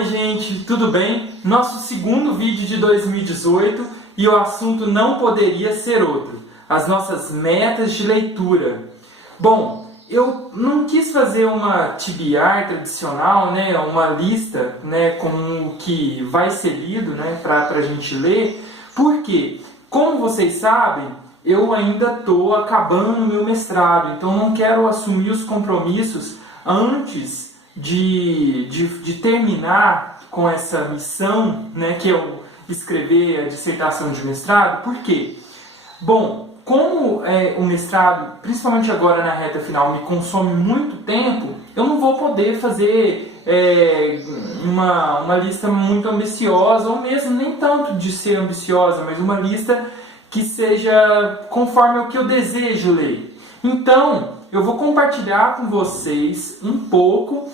Oi gente, tudo bem? Nosso segundo vídeo de 2018 e o assunto não poderia ser outro, as nossas metas de leitura. Bom, eu não quis fazer uma TBR tradicional, né, uma lista, né, com o que vai ser lido, né, para a gente ler, porque, como vocês sabem, eu ainda estou acabando o meu mestrado, então não quero assumir os compromissos antes de terminar com essa missão, né, que é escrever a dissertação de mestrado. Por quê? Bom, como o mestrado, principalmente agora na reta final, me consome muito tempo, eu não vou poder fazer uma lista muito ambiciosa, ou mesmo nem tanto de ser ambiciosa, mas uma lista que seja conforme o que eu desejo ler. Então, eu vou compartilhar com vocês um pouco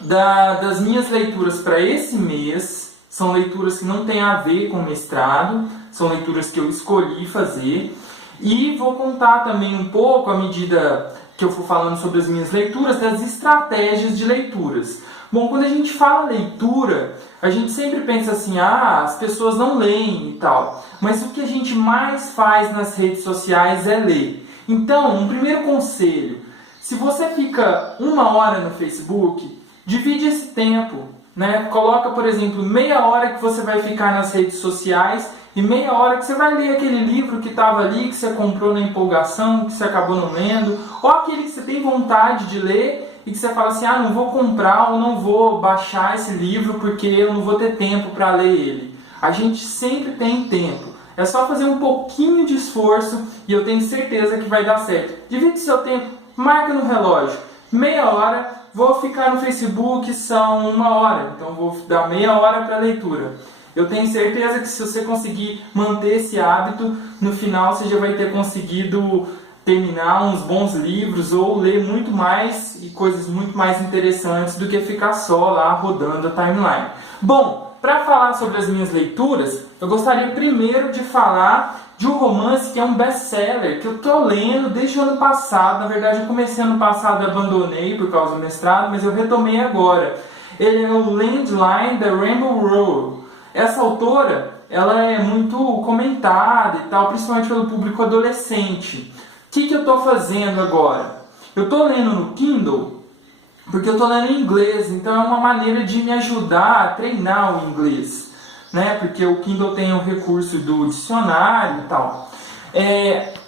das minhas leituras para esse mês. São leituras que não têm a ver com o mestrado, são leituras que eu escolhi fazer. E vou contar também um pouco, à medida que eu for falando sobre as minhas leituras, das estratégias de leituras. Bom, quando a gente fala leitura, a gente sempre pensa assim, as pessoas não leem e tal. Mas o que a gente mais faz nas redes sociais é ler. Então, um primeiro conselho, se você fica 1 hora no Facebook, divide esse tempo, né? Coloca, por exemplo, meia hora que você vai ficar nas redes sociais e meia hora que você vai ler aquele livro que estava ali, que você comprou na empolgação, que você acabou não lendo, ou aquele que você tem vontade de ler e que você fala assim, não vou comprar ou não vou baixar esse livro porque eu não vou ter tempo para ler ele. A gente sempre tem tempo. É só fazer um pouquinho de esforço e eu tenho certeza que vai dar certo. Divide seu tempo, marca no relógio. Meia hora, vou ficar no Facebook, são 1 hora. Então vou dar meia hora para leitura. Eu tenho certeza que se você conseguir manter esse hábito, no final você já vai ter conseguido terminar uns bons livros ou ler muito mais e coisas muito mais interessantes do que ficar só lá rodando a timeline. Bom, para falar sobre as minhas leituras, eu gostaria primeiro de falar de um romance que é um best-seller, que eu estou lendo desde o ano passado. Na verdade, eu comecei ano passado e abandonei por causa do mestrado, mas eu retomei agora. Ele é o Landline, da Rainbow Rowell. Essa autora, ela é muito comentada e tal, principalmente pelo público adolescente. O que eu estou fazendo agora? Eu estou lendo no Kindle, porque eu estou lendo em inglês, então é uma maneira de me ajudar a treinar o inglês, né? Porque o Kindle tem o recurso do dicionário e tal.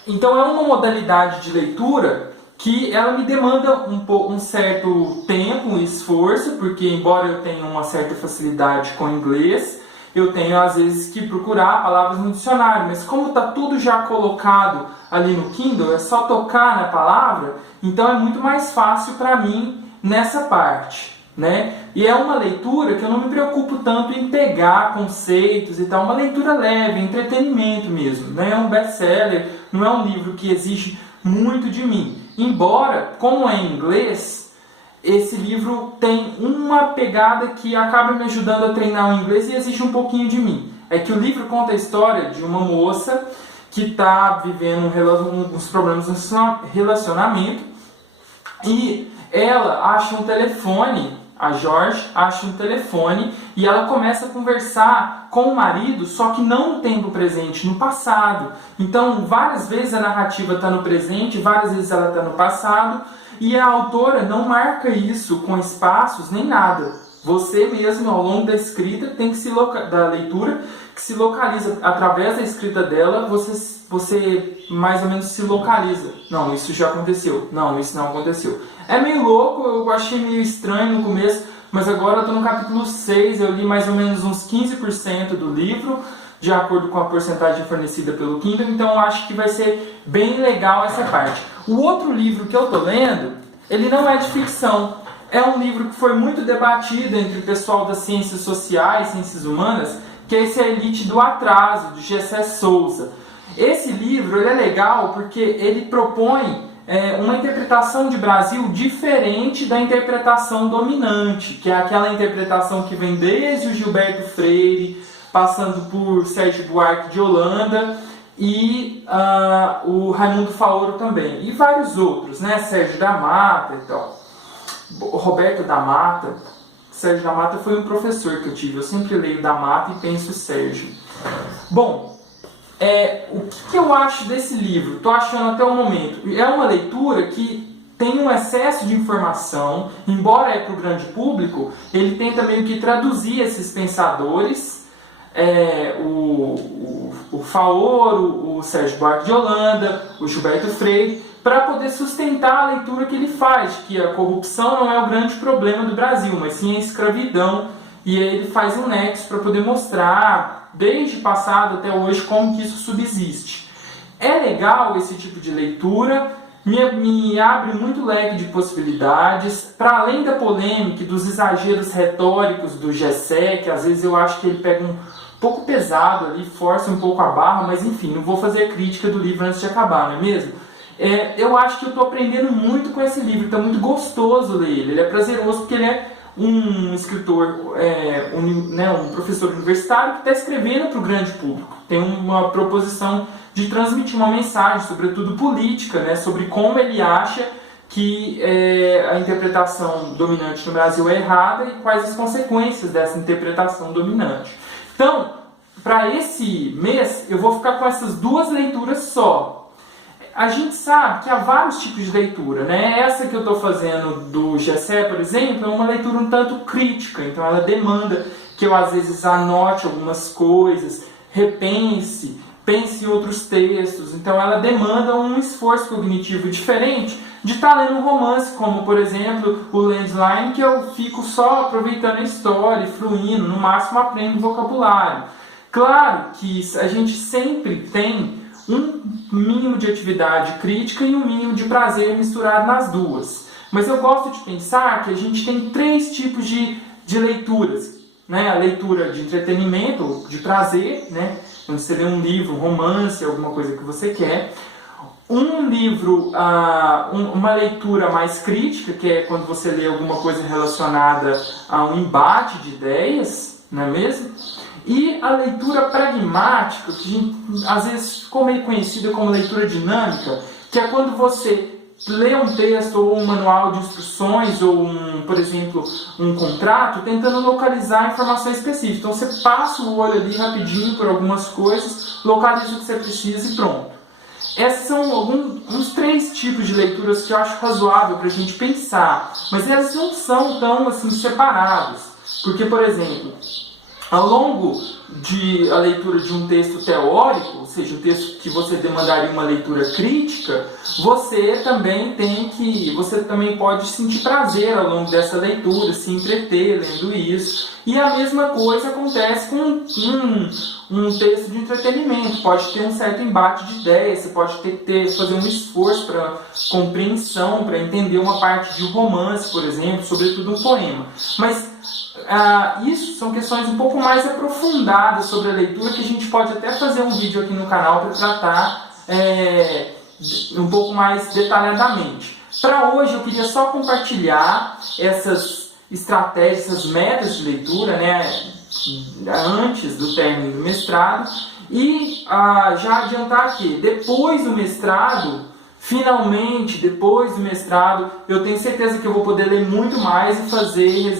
Então é uma modalidade de leitura que ela me demanda um certo tempo, um esforço, porque embora eu tenha uma certa facilidade com o inglês, eu tenho às vezes que procurar palavras no dicionário, mas como está tudo já colocado ali no Kindle, é só tocar na palavra, então é muito mais fácil para mim nessa parte, né? E é uma leitura que eu não me preocupo tanto em pegar conceitos e tal, uma leitura leve, entretenimento mesmo, né? É um best-seller, não é um livro que exige muito de mim. Embora, como é em inglês, esse livro tem uma pegada que acaba me ajudando a treinar o inglês e exige um pouquinho de mim. É que o livro conta a história de uma moça que está vivendo uns problemas no relacionamento e ela acha um telefone, a George acha um telefone e ela começa a conversar com o marido, só que não no tempo presente, no passado. Então, várias vezes a narrativa está no presente, várias vezes ela está no passado, e a autora não marca isso com espaços nem nada. Você mesmo, ao longo da escrita, tem que da leitura, que se localiza através da escrita dela, você mais ou menos se localiza. Não, isso já aconteceu. Não, isso não aconteceu. É meio louco, eu achei meio estranho no começo, mas agora eu estou no capítulo 6, eu li mais ou menos uns 15% do livro, de acordo com a porcentagem fornecida pelo Kindle, então eu acho que vai ser bem legal essa parte. O outro livro que eu estou lendo, ele não é de ficção. É um livro que foi muito debatido entre o pessoal das ciências sociais, ciências humanas, que é esse A Elite do Atraso, de Gessé Souza. Esse livro ele é legal porque ele propõe uma interpretação de Brasil diferente da interpretação dominante, que é aquela interpretação que vem desde o Gilberto Freire, passando por Sérgio Buarque de Holanda e o Raimundo Faoro também, e vários outros, né? Sérgio da Mata e tal, Roberto da Mata. Sérgio da Mata foi um professor que eu tive. Eu sempre leio da Mata e penso Sérgio. Bom, o que eu acho desse livro? Estou achando até o momento. É uma leitura que tem um excesso de informação, embora é para o grande público, ele tenta meio que traduzir esses pensadores, o Faoro, o Sérgio Buarque de Holanda, o Gilberto Freire, para poder sustentar a leitura que ele faz, que a corrupção não é o grande problema do Brasil, mas sim a escravidão, e aí ele faz um nexo para poder mostrar, desde o passado até hoje, como que isso subsiste. É legal esse tipo de leitura, me abre muito leque de possibilidades, para além da polêmica e dos exageros retóricos do Gessé, que às vezes eu acho que ele pega um pouco pesado ali, força um pouco a barra, mas enfim, não vou fazer crítica do livro antes de acabar, não é mesmo? Eu acho que eu estou aprendendo muito com esse livro, está muito gostoso ler ele, é prazeroso porque ele é um escritor, um professor universitário que está escrevendo para o grande público, tem uma proposição de transmitir uma mensagem, sobretudo política, né, sobre como ele acha que a interpretação dominante no Brasil é errada e quais as consequências dessa interpretação dominante. Então, para esse mês, eu vou ficar com essas duas leituras só. A gente sabe que há vários tipos de leitura, né? Essa que eu estou fazendo do Gessé, por exemplo, é uma leitura um tanto crítica, então ela demanda que eu às vezes anote algumas coisas, pense em outros textos, então ela demanda um esforço cognitivo diferente de estar lendo um romance, como por exemplo o Landline, que eu fico só aproveitando a história, fluindo, no máximo aprendo vocabulário. Claro que a gente sempre tem um mínimo de atividade crítica e um mínimo de prazer misturado nas duas, mas eu gosto de pensar que a gente tem três tipos de leituras, né? A leitura de entretenimento, de prazer, né? Quando você lê um livro, um romance, alguma coisa que você quer. Um livro, uma leitura mais crítica, que é quando você lê alguma coisa relacionada a um embate de ideias, não é mesmo? E a leitura pragmática, que às vezes ficou meio conhecida como leitura dinâmica, que é quando você lê um texto ou um manual de instruções ou, por exemplo, um contrato, tentando localizar informação específica. Então você passa o olho ali rapidinho por algumas coisas, localiza o que você precisa e pronto. Esses são alguns três tipos de leituras que eu acho razoável para a gente pensar, mas elas não são tão assim separados, porque, por exemplo, ao longo a leitura de um texto teórico, ou seja, um texto que você demandaria uma leitura crítica, você também pode sentir prazer ao longo dessa leitura, se entreter lendo isso. E a mesma coisa acontece com um texto de entretenimento. Pode ter um certo embate de ideias, você pode fazer um esforço para compreensão, para entender uma parte de um romance, por exemplo, sobretudo um poema. Mas isso são questões um pouco mais aprofundadas sobre a leitura, que a gente pode até fazer um vídeo aqui no canal para tratar um pouco mais detalhadamente. Para hoje eu queria só compartilhar essas estratégias, essas metas de leitura, né, antes do término do mestrado, e já adiantar que depois do mestrado, finalmente, depois do mestrado, eu tenho certeza que eu vou poder ler muito mais e fazer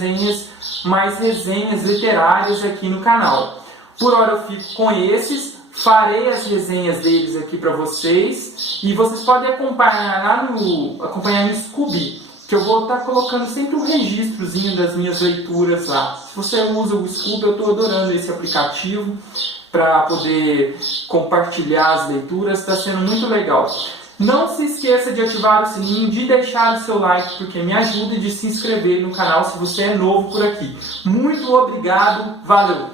mais resenhas literárias aqui no canal. Por hora eu fico com esses, farei as resenhas deles aqui para vocês, e vocês podem acompanhar no Scooby, que eu vou estar colocando sempre um registrozinho das minhas leituras lá. Se você usa o Scooby, eu estou adorando esse aplicativo para poder compartilhar as leituras, está sendo muito legal. Não se esqueça de ativar o sininho, de deixar o seu like, porque me ajuda, e de se inscrever no canal se você é novo por aqui. Muito obrigado, valeu!